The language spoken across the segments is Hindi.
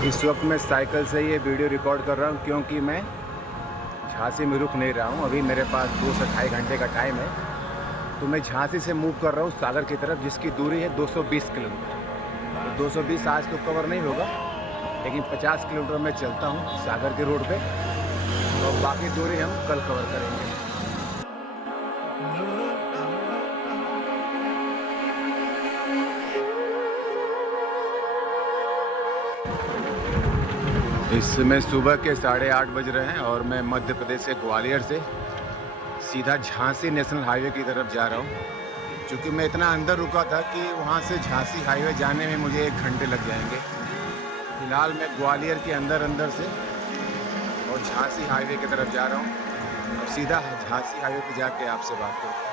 इस वक्त मैं साइकिल से ये वीडियो रिकॉर्ड कर रहा हूँ क्योंकि मैं झांसी में रुक नहीं रहा हूँ। अभी मेरे पास 2 से ढाई घंटे का टाइम है, तो मैं झांसी से मूव कर रहा हूँ सागर की तरफ, जिसकी दूरी है 220 किलोमीटर। तो 220 आज तो कवर नहीं होगा, लेकिन 50 किलोमीटर मैं चलता हूँ सागर के रोड पे, और बाकी दूरी हम कल कवर करेंगे। इस समय सुबह के 8:30 बज रहे हैं और मैं मध्य प्रदेश से ग्वालियर से सीधा झांसी नेशनल हाईवे की तरफ जा रहा हूँ। क्योंकि मैं इतना अंदर रुका था कि वहाँ से झांसी हाईवे जाने में मुझे 1 घंटे लग जाएंगे। फिलहाल मैं ग्वालियर के अंदर से और झांसी हाईवे की तरफ जा रहा हूँ और सीधा झांसी हाईवे पे जाके आपसे बात करूँ।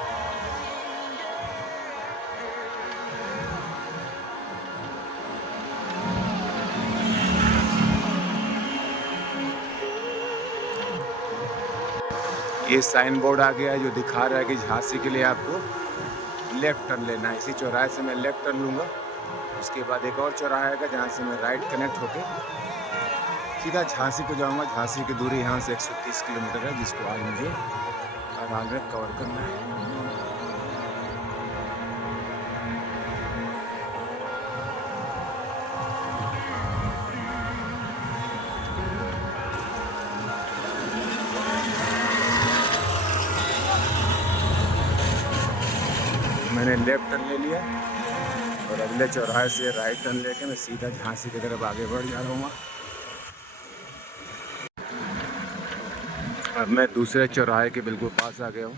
ये साइन बोर्ड आ गया है जो दिखा रहा है कि झांसी के लिए आपको लेफ़्ट टर्न लेना है। इसी चौराहे से मैं लेफ़्ट टर्न लूँगा। उसके बाद एक और चौराहा आएगा जहाँ से मैं राइट कनेक्ट होके सीधा झांसी को जाऊँगा। झांसी की दूरी यहाँ से 130 किलोमीटर है, जिसको आज मुझे आराम में कवर करना है। मैंने लेफ़्ट टर्न ले लिया और अगले चौराहे से राइट टर्न लेके मैं सीधा झांसी की तरफ आगे बढ़ जा रहा हूँ। अब मैं दूसरे चौराहे के बिल्कुल पास आ गया हूँ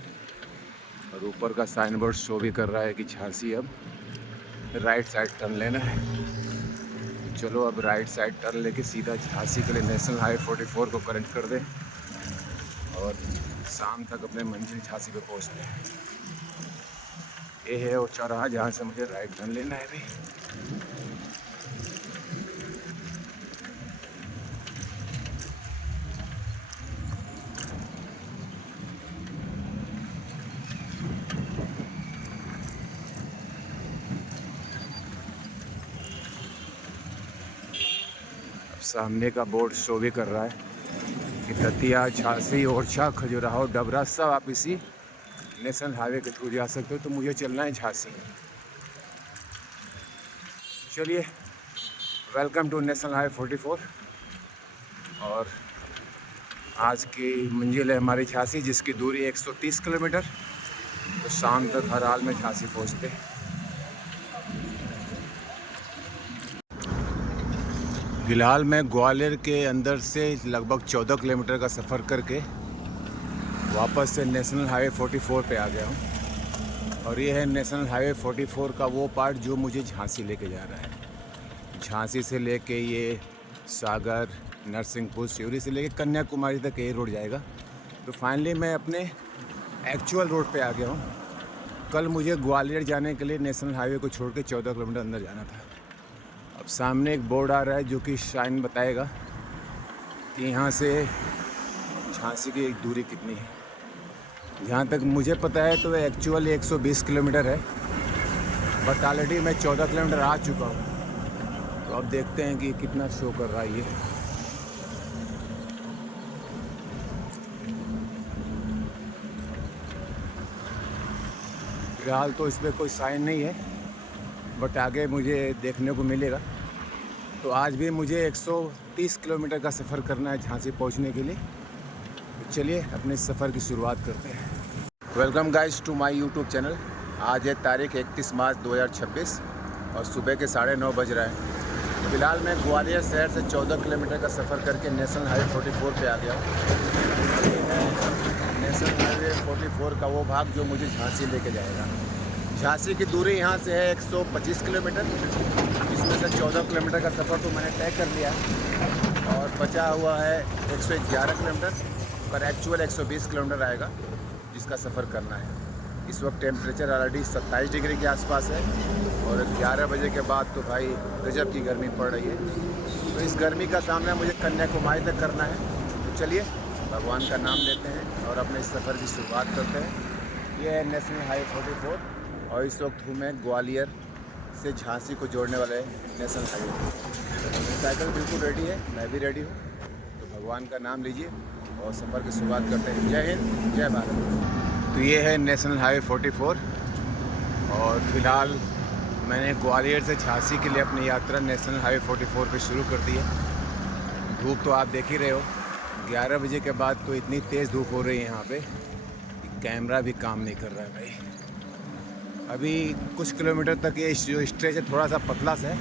और ऊपर का साइन बोर्ड शो भी कर रहा है कि झांसी अब राइट साइड टर्न लेना है। चलो अब राइट साइड टर्न लेके सीधा झांसी के लिए नेशनल हाईवे 44 को करेक्ट कर दें और शाम तक अपने मंजिल झांसी पे पहुँचते हैं। ये है वो चौराहा जहाँ से मुझे राइट टर्न लेना है अभी। अब सामने का बोर्ड शो भी कर रहा है कि दतिया, झांसी, ओरछा, खजुराहो, डबरा सब आप इसी नेशनल हाईवे के थ्रू जा सकते हो। तो मुझे चलना है झांसी। चलिए, वेलकम टू नेशनल हाईवे 44। और आज की मंजिल है हमारी झांसी, जिसकी दूरी 130 किलोमीटर। तो शाम तक हर हाल में झांसी पहुँचते हैं। फिलहाल मैं ग्वालियर के अंदर से लगभग 14 किलोमीटर का सफ़र करके वापस से नेशनल हाईवे 44 पे आ गया हूँ। और ये है नेशनल हाईवे 44 का वो पार्ट जो मुझे झांसी लेके जा रहा है। झांसी से लेके ये सागर, नरसिंहपुर, सिवनी से लेके कन्याकुमारी तक ये रोड जाएगा। तो फाइनली मैं अपने एक्चुअल रोड पे आ गया हूँ। कल मुझे ग्वालियर जाने के लिए नेशनल हाईवे को छोड़ के 14 किलोमीटर अंदर जाना था। अब सामने एक बोर्ड आ रहा है जो कि साइन बताएगा कि यहाँ से झांसी की एक दूरी कितनी है। जहाँ तक मुझे पता है तो एक्चुअल 120 किलोमीटर है, बट ऑलरेडी मैं 14 किलोमीटर आ चुका हूँ। तो अब देखते हैं कि कितना शो कर रहा है ये। फिलहाल तो इसमें कोई साइन नहीं है, बट आगे मुझे देखने को मिलेगा। तो आज भी मुझे 130 किलोमीटर का सफ़र करना है झांसी पहुंचने के लिए। तो चलिए अपने सफ़र की शुरुआत करते हैं। Welcome guys to my YouTube channel. आज है तारीख 31 मार्च 2026 और सुबह के 9:30 बज रहे हैं। फिलहाल मैं ग्वालियर शहर से 14 किलोमीटर का सफ़र करके नेशनल हाईवे 44 पे आ गया हूँ। नेशनल हाईवे 44 का वो भाग जो मुझे झांसी लेके जाएगा। झांसी की दूरी यहाँ से है 125 किलोमीटर, इसमें से 14 किलोमीटर का सफ़र तो मैंने तय कर लिया और बचा हुआ है 111 किलोमीटर, पर एक्चुअल 120 किलोमीटर आएगा जिसका सफ़र करना है। इस वक्त टेम्परेचर ऑलरेडी 27 डिग्री के आसपास है और 11 बजे के बाद तो भाई गजब की गर्मी पड़ रही है। तो इस गर्मी का सामना मुझे कन्याकुमारी तक करना है। तो चलिए भगवान का नाम लेते हैं और अपने इस सफ़र की शुरुआत करते हैं। ये है नेशनल हाईवे 44 और इस वक्त हूँ मैं ग्वालियर से झांसी को जोड़ने वाले नेशनल हाईवे। तो साइकिल बिल्कुल रेडी है, मैं भी रेडी हूँ। तो भगवान का नाम लीजिए और सफ़र की शुरुआत करते हैं। जय हिंद, जय भारत। तो ये है नेशनल हाईवे 44 और फिलहाल मैंने ग्वालियर से झांसी के लिए अपनी यात्रा नेशनल हाईवे 44 पे शुरू कर दी है। धूप तो आप देख ही रहे हो, 11 बजे के बाद तो इतनी तेज़ धूप हो रही है यहाँ पे कि कैमरा भी काम नहीं कर रहा है भाई। अभी कुछ किलोमीटर तक ये जो स्ट्रेच है थोड़ा सा पतला सा है,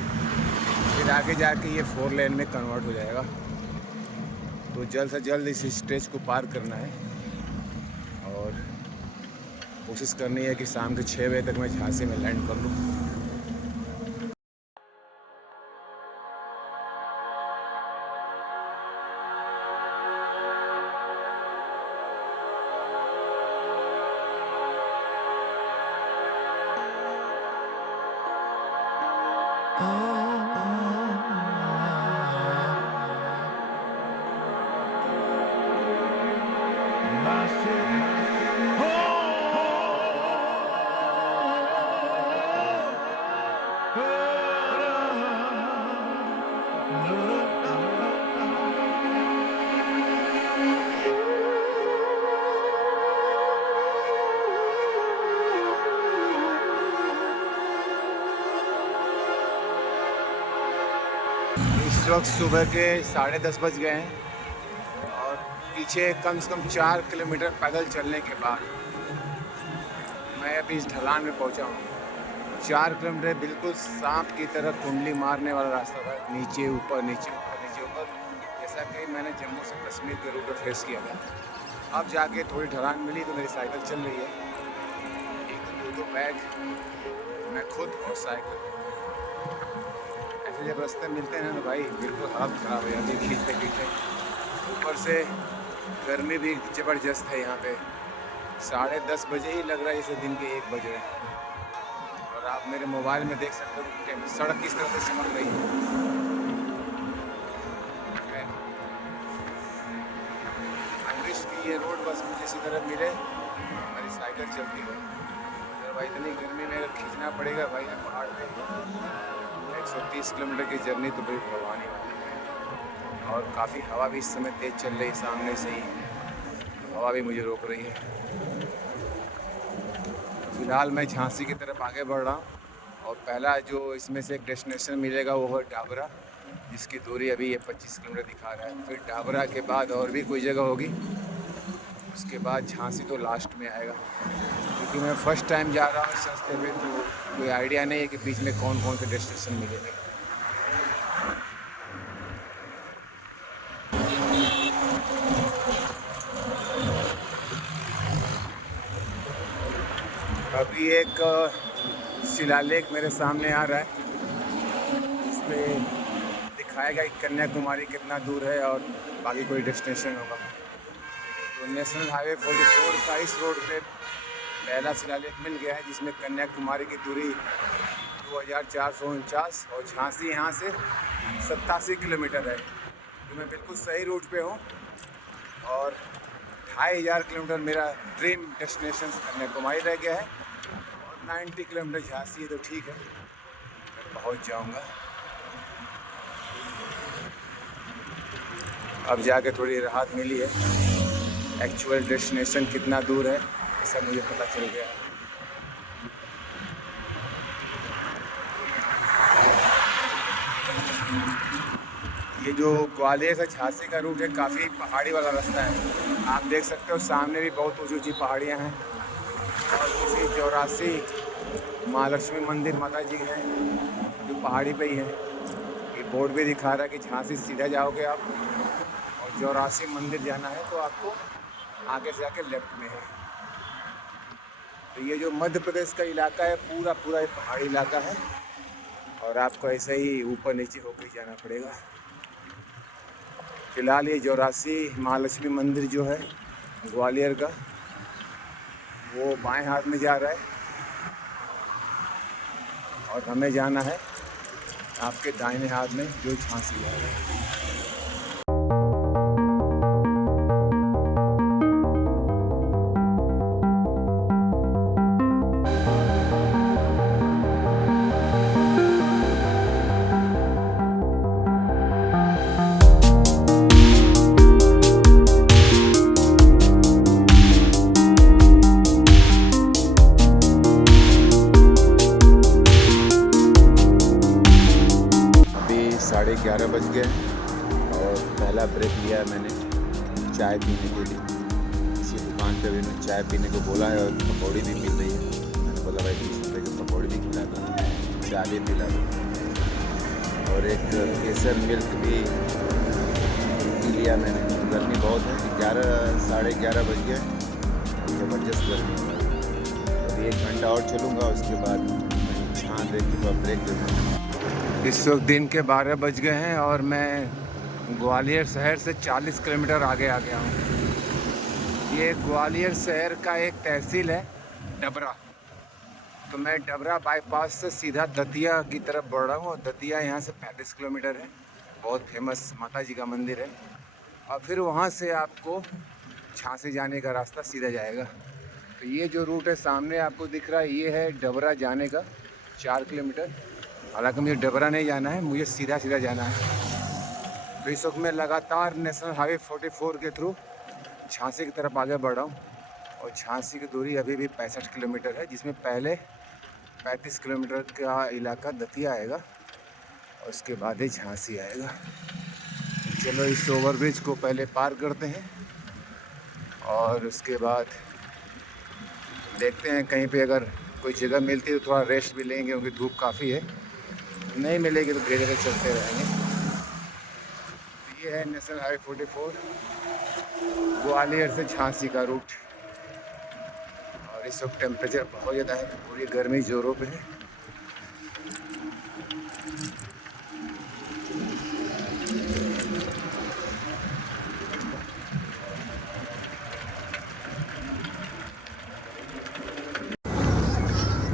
फिर आगे जाके ये 4 लेन में कन्वर्ट हो जाएगा। तो जल्द से जल्द इस स्ट्रेच को पार करना है और कोशिश करनी है कि शाम के 6 बजे तक मैं झांसी में लैंड कर लूँ। इस वक्त सुबह के 10:30 बज गए हैं और पीछे कम से कम 4 किलोमीटर पैदल चलने के बाद मैं अभी इस ढलान में पहुंचा हूँ। 4 किलोमीटर बिल्कुल सांप की तरह कुंडली मारने वाला रास्ता था, नीचे ऊपर नीचे ऊपर नीचे ऊपर, जैसा कि मैंने जम्मू से कश्मीर के रूट में फेस किया था। अब जाके थोड़ी ढलान मिली तो मेरी साइकिल चल रही है। 1-2 बैग मैं खुद और साइकिल, जब रास्ते मिलते हैं ना भाई बिल्कुल हालत ख़राब हो जाती है खींचते खींचते। ऊपर से गर्मी भी ज़बरदस्त है यहाँ पे। 10:30 बजे ही लग रहा है जैसे दिन के 1 बज रहे हैं। और आप मेरे मोबाइल में देख सकते हो कि सड़क किस तरह से चमक रही है। आई विश कि ये रोड बस मुझे इसी तरह मिले, मेरी साइकिल चलती हो। अगर भाई इतनी गर्मी में अगर खींचना पड़ेगा भाई पहाड़ पे 130 किलोमीटर की जर्नी तो बड़ी भगवान ही वाली है। और काफ़ी हवा भी इस समय तेज़ चल रही है, सामने से ही हवा भी मुझे रोक रही है। फ़िलहाल मैं झांसी की तरफ आगे बढ़ रहा हूँ और पहला जो इसमें से एक डेस्टिनेशन मिलेगा वो है डाबरा, जिसकी दूरी अभी ये 25 किलोमीटर दिखा रहा है। फिर डाबरा के बाद और भी कोई जगह होगी, उसके बाद झांसी तो लास्ट में आएगा। क्योंकि मैं फ़र्स्ट टाइम जा रहा हूँ इस रास्ते पे, तो कोई आइडिया नहीं है कि बीच में कौन कौन से डेस्टिनेशन मिलेंगे। अभी एक शिलालेख मेरे सामने आ रहा है, इसमें दिखाएगा कि कन्याकुमारी कितना दूर है और बाकी कोई डेस्टिनेशन होगा। तो नेशनल हाईवे 44 का इस रोड पे पहला शिलालेख मिल गया है, जिसमें कन्याकुमारी की दूरी 2449 और झांसी यहाँ से 87 किलोमीटर है। तो मैं बिल्कुल सही रूट पे हूँ और 2500 किलोमीटर मेरा ड्रीम डेस्टिनेशन कन्याकुमारी रह गया है और 90 किलोमीटर झांसी है। तो ठीक है, मैं पहुँच जाऊँगा। अब जाके थोड़ी राहत मिली है। एक्चुअल डेस्टिनेशन कितना दूर है ऐसा मुझे पता चल गया। ये जो ग्वालियर से झांसी का रूट है काफ़ी पहाड़ी वाला रास्ता है। आप देख सकते हो सामने भी बहुत ऊँची ऊँची पहाड़ियाँ हैं और किसी 84 महालक्ष्मी मंदिर माता जी हैं जो पहाड़ी पे ही है। ये बोर्ड भी दिखा रहा है कि झांसी सीधा जाओगे आप और 84 मंदिर जाना है तो आपको आगे से आके लेफ्ट में है। तो ये जो मध्य प्रदेश का इलाका है पूरा पूरा ये पहाड़ी इलाका है और आपको ऐसे ही ऊपर नीचे होकर ही जाना पड़ेगा। फ़िलहाल ये 84 महालक्ष्मी मंदिर जो है ग्वालियर का, वो बाएं हाथ में जा रहा है और हमें जाना है आपके दाहिने हाथ में जो झांसी जा रहा है। 11:30 बज गए और पहला ब्रेक लिया है मैंने चाय पीने के लिए। इसी दुकान पे भी मैं चाय पीने को बोला है और पकौड़ी भी मिल रही है। मैंने बोला भाई 20 रुपये की पकौड़ी भी खिला दो, चाय भी पिला दो और एक केसर मिल्क भी पी लिया मैंने। गर्मी बहुत है, 11 साढ़े 11 बज गए, ज़बरदस्त गर्मी है। अभी 1 घंटा और चलूँगा, उसके बाद छाँ देख के ब्रेक दूँगा। इस वक्त दिन के 12 बज गए हैं और मैं ग्वालियर शहर से 40 किलोमीटर आगे आ गया हूँ। ये ग्वालियर शहर का एक तहसील है डबरा। तो मैं डबरा बाईपास से सीधा दतिया की तरफ बढ़ रहा हूँ और दतिया यहाँ से 35 किलोमीटर है। बहुत फेमस माता जी का मंदिर है और फिर वहाँ से आपको झांसी जाने का रास्ता सीधा जाएगा। तो ये जो रूट है सामने आपको दिख रहा है, ये है डबरा जाने का 4 किलोमीटर। हालांकि मुझे डबरा नहीं जाना है, मुझे सीधा सीधा जाना है। तो इस वक्त मैं लगातार नेशनल हाईवे 44 के थ्रू झांसी की तरफ आगे बढ़ रहा हूँ और झांसी की दूरी अभी भी 65 किलोमीटर है, जिसमें पहले 35 किलोमीटर का इलाका दतिया आएगा और उसके बाद ही झांसी आएगा। चलो इस ओवरब्रिज को पहले पार करते हैं और उसके बाद देखते हैं कहीं पे अगर कोई जगह मिलती है तो थोड़ा रेस्ट भी लेंगे, क्योंकि धूप काफ़ी है। नहीं मिलेगी तो धीरे धीरे चलते रहेंगे। ये है नेशनल हाईवे 44 ग्वालियर से झांसी का रूट और इस वक्त टेम्परेचर बहुत ज़्यादा है, पूरी गर्मी जोरों पे है।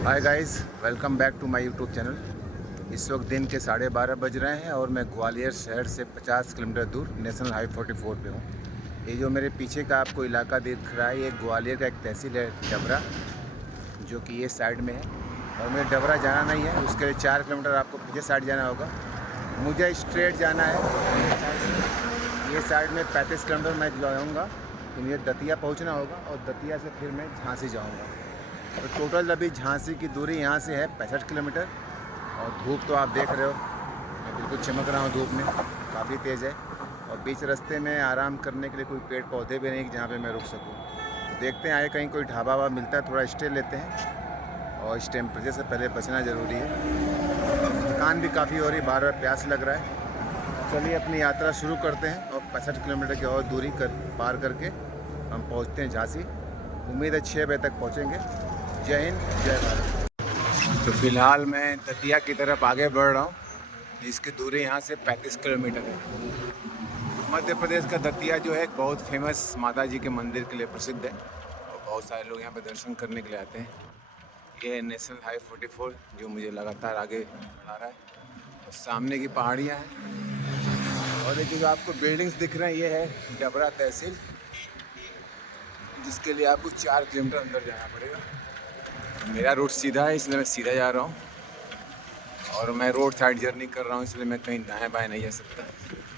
Hi guys, welcome back to my YouTube channel. इस वक्त दिन के 12:30 बज रहे हैं और मैं ग्वालियर शहर से 50 किलोमीटर दूर नेशनल हाईवे 44 पे हूँ। ये जो मेरे पीछे का आपको इलाका दिख रहा है, ये ग्वालियर का एक तहसील है डबरा, जो कि ये साइड में है। और मुझे डबरा जाना नहीं है, उसके लिए 4 किलोमीटर आपको पीछे साइड जाना होगा। मुझे स्ट्रेट जाना है, ये साइड में 35 किलोमीटर मैं जाऊँगा तो मुझे दतिया पहुँचना होगा और दतिया से फिर मैं झांसी जाऊँगा। तो टोटल अभी झांसी की दूरी यहाँ से है 65 किलोमीटर। और धूप तो आप देख रहे हो, मैं बिल्कुल चमक रहा हूँ धूप में, काफ़ी तेज़ है। और बीच रास्ते में आराम करने के लिए कोई पेड़ पौधे भी नहीं जहाँ पे मैं रुक सकूँ। तो देखते हैं आगे कहीं कोई ढाबा वाबा मिलता है, थोड़ा स्टे लेते हैं। और इस टेम्परेचर से पहले बचना ज़रूरी है। थकान भी काफ़ी हो रही, बार बार प्यास लग रहा है। चलिए अपनी यात्रा शुरू करते हैं और 65 किलोमीटर की और दूरी पार करके हम पहुँचते हैं झांसी। उम्मीद है 6 बजे तक पहुँचेंगे। जय हिंद, जय भारत। तो फ़िलहाल मैं दतिया की तरफ आगे बढ़ रहा हूँ, जिसकी दूरी यहाँ से 35 किलोमीटर है। मध्य प्रदेश का दतिया जो है बहुत फेमस माता जी के मंदिर के लिए प्रसिद्ध है और बहुत सारे लोग यहाँ पे दर्शन करने के लिए आते हैं। ये है नेशनल हाईवे 44 जो मुझे लगातार आगे बढ़ा रहा है और सामने की पहाड़ियाँ हैं। और ये जो आपको बिल्डिंग्स दिख रहे हैं, ये है डबरा तहसील, जिसके लिए आपको 4 किलोमीटर अंदर जाना पड़ेगा। मेरा रूट सीधा है, इसलिए मैं सीधा जा रहा हूँ और मैं रोड साइड जर्नी कर रहा हूँ, इसलिए मैं कहीं दाएं बाएं नहीं जा सकता।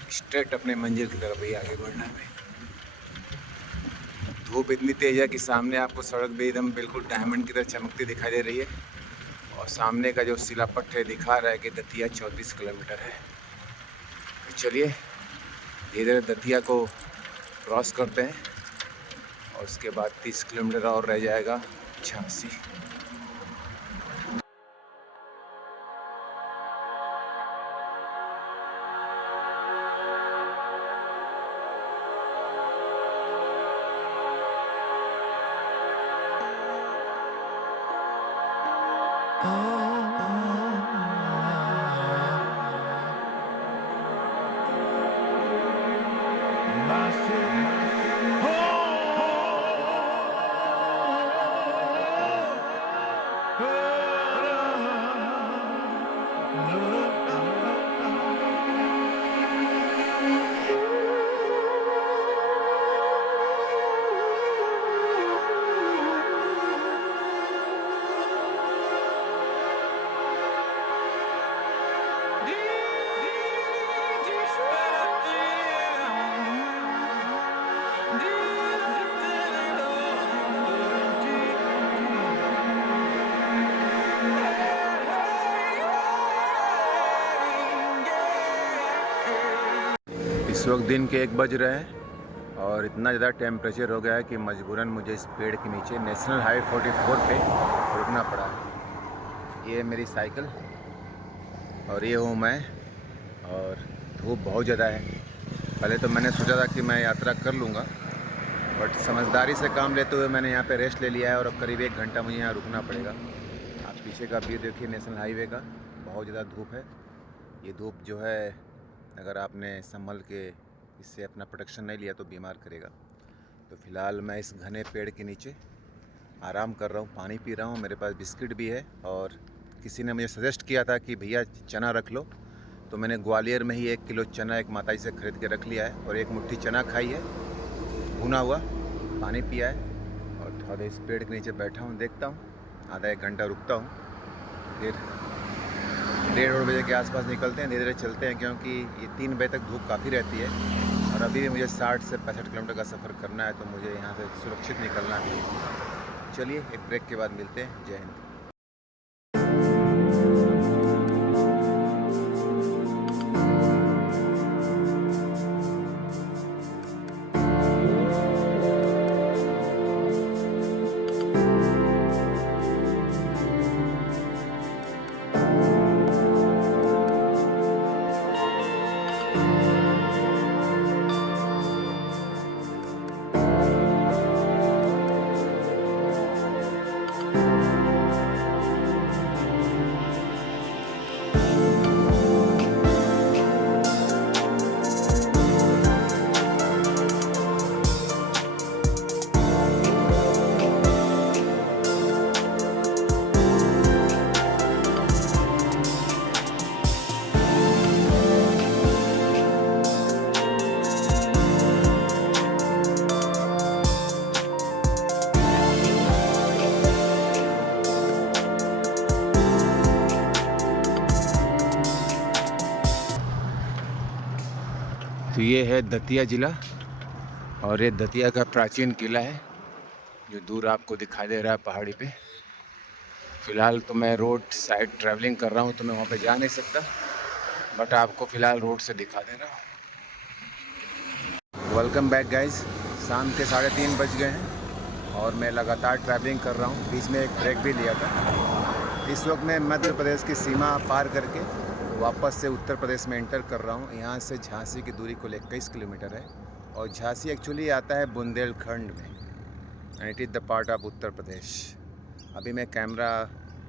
स्ट्रेट अपने मंजिल की तरफ ही आगे बढ़ना है। धूप इतनी तेज़ है कि सामने आपको सड़क भी एकदम बिल्कुल डायमंड की तरह चमकती दिखाई दे रही है और सामने का जो शिलापट्ट है दिखा रहा है कि दतिया 34 किलोमीटर है। तो चलिए धीरे धीरे दतिया को क्रॉस करते हैं और उसके बाद 30 किलोमीटर और रह जाएगा झांसी। इस वक्त दिन के 1 बज रहे हैं और इतना ज़्यादा टेम्परेचर हो गया है कि मजबूरन मुझे इस पेड़ के नीचे नेशनल हाईवे 44 पे रुकना पड़ा है। ये मेरी साइकिल और ये हूँ मैं, और धूप बहुत ज़्यादा है। पहले तो मैंने सोचा था कि मैं यात्रा कर लूँगा, बट समझदारी से काम लेते हुए मैंने यहाँ पे रेस्ट ले लिया है और अब करीब 1 घंटा मुझे यहाँ रुकना पड़ेगा। आप पीछे का व्यू देखिए नेशनल हाईवे का, बहुत ज़्यादा धूप है। ये धूप जो है अगर आपने संभल के इससे अपना प्रोटेक्शन नहीं लिया तो बीमार करेगा। तो फ़िलहाल मैं इस घने पेड़ के नीचे आराम कर रहा हूँ, पानी पी रहा हूँ। मेरे पास बिस्किट भी है और किसी ने मुझे सजेस्ट किया था कि भैया चना रख लो, तो मैंने ग्वालियर में ही 1 किलो चना एक माताई से ख़रीद के रख लिया है और 1 मुट्ठी चना खाई है भुना हुआ, पानी पिया है और थोड़ा इस पेड़ के नीचे बैठा हूँ। देखता हूँ आधा 1 घंटा रुकता हूँ, फिर 1:30 बजे के आसपास निकलते हैं। धीरे धीरे चलते हैं क्योंकि ये 3 बजे तक धूप काफ़ी रहती है और अभी भी मुझे 60 से 65 किलोमीटर का सफ़र करना है, तो मुझे यहाँ से सुरक्षित निकलना है। चलिए एक ब्रेक के बाद मिलते हैं। जय हिंद। तो ये है दतिया ज़िला और ये दतिया का प्राचीन किला है जो दूर आपको दिखाई दे रहा है पहाड़ी पे। फ़िलहाल तो मैं रोड साइड ट्रैवलिंग कर रहा हूँ तो मैं वहाँ पे जा नहीं सकता, बट आपको फ़िलहाल रोड से दिखा दे रहा हूँ। Welcome back guys. शाम के 3:30 बज गए हैं और मैं लगातार ट्रैवलिंग कर रहा हूँ। बीच में एक ब्रेक भी लिया था। इस वक्त मैं मध्य प्रदेश की सीमा पार करके वापस से उत्तर प्रदेश में एंटर कर रहा हूँ। यहाँ से झांसी की दूरी कुल 21 किलोमीटर है और झांसी एक्चुअली आता है बुंदेलखंड में, and it is the part of Uttar Pradesh. अभी मैं कैमरा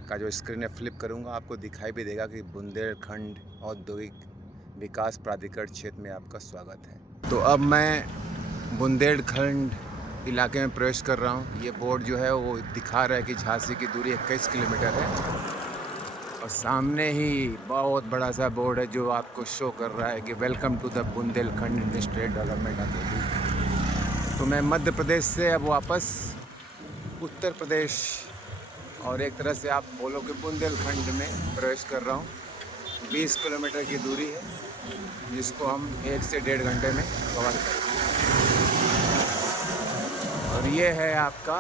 का जो स्क्रीन है फ्लिप करूँगा, आपको दिखाई भी देगा कि बुंदेलखंड औद्योगिक विकास प्राधिकरण क्षेत्र में आपका स्वागत है। तो अब मैं बुंदेलखंड इलाके में प्रवेश कर रहा हूँ। ये बोर्ड जो है वो दिखा रहा है कि झांसी की दूरी 21 किलोमीटर है और सामने ही बहुत बड़ा सा बोर्ड है जो आपको शो कर रहा है कि welcome to the Bundelkhand industrial development authority. तो मैं मध्य प्रदेश से अब वापस उत्तर प्रदेश और एक तरह से आप बोलो कि बुंदेलखंड में प्रवेश कर रहा हूँ। 20 किलोमीटर की दूरी है जिसको हम 1 से 1.5 घंटे में कवर करेंगे। और ये है आपका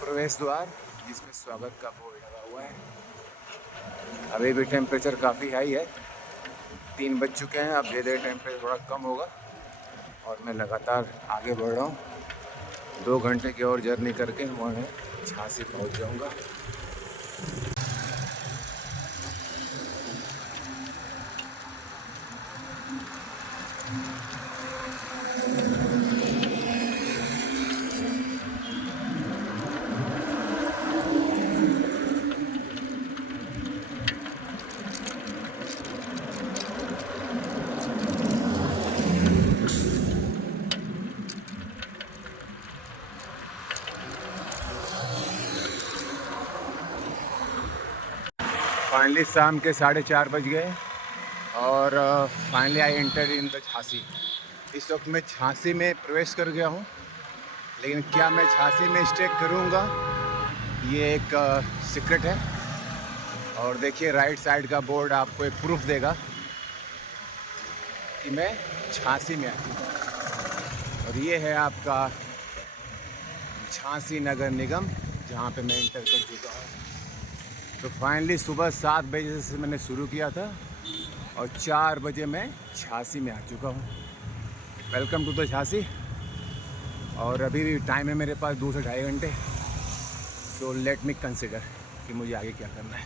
प्रवेश द्वार जिसमें स्वागत का बोर्ड लगा हुआ है। अभी भी टेम्परेचर काफ़ी हाई है, 3 बज चुके हैं। अब धीरे धीरे टेम्परेचर थोड़ा कम होगा और मैं लगातार आगे बढ़ रहा हूँ। 2 घंटे की और जर्नी करके मैं झांसी पहुँच जाऊँगा। फाइनली शाम के 4:30 बज गए और finally I enter in the Jhansi. इस वक्त मैं झांसी में प्रवेश कर गया हूँ, लेकिन क्या मैं झांसी में स्टे करूँगा ये एक सीक्रेट है। और देखिए राइट साइड का बोर्ड आपको एक प्रूफ देगा कि मैं झांसी में आया। और ये है आपका झांसी नगर निगम जहाँ पे मैं इंटर कर चुका हूँ। तो फाइनली सुबह 7 बजे से मैंने शुरू किया था और 4 बजे मैं झांसी में आ चुका हूँ। Welcome to the Jhansi. और अभी भी टाइम है मेरे पास 2 से ढाई घंटे। सो लेट मी कंसिडर कि मुझे आगे क्या करना है।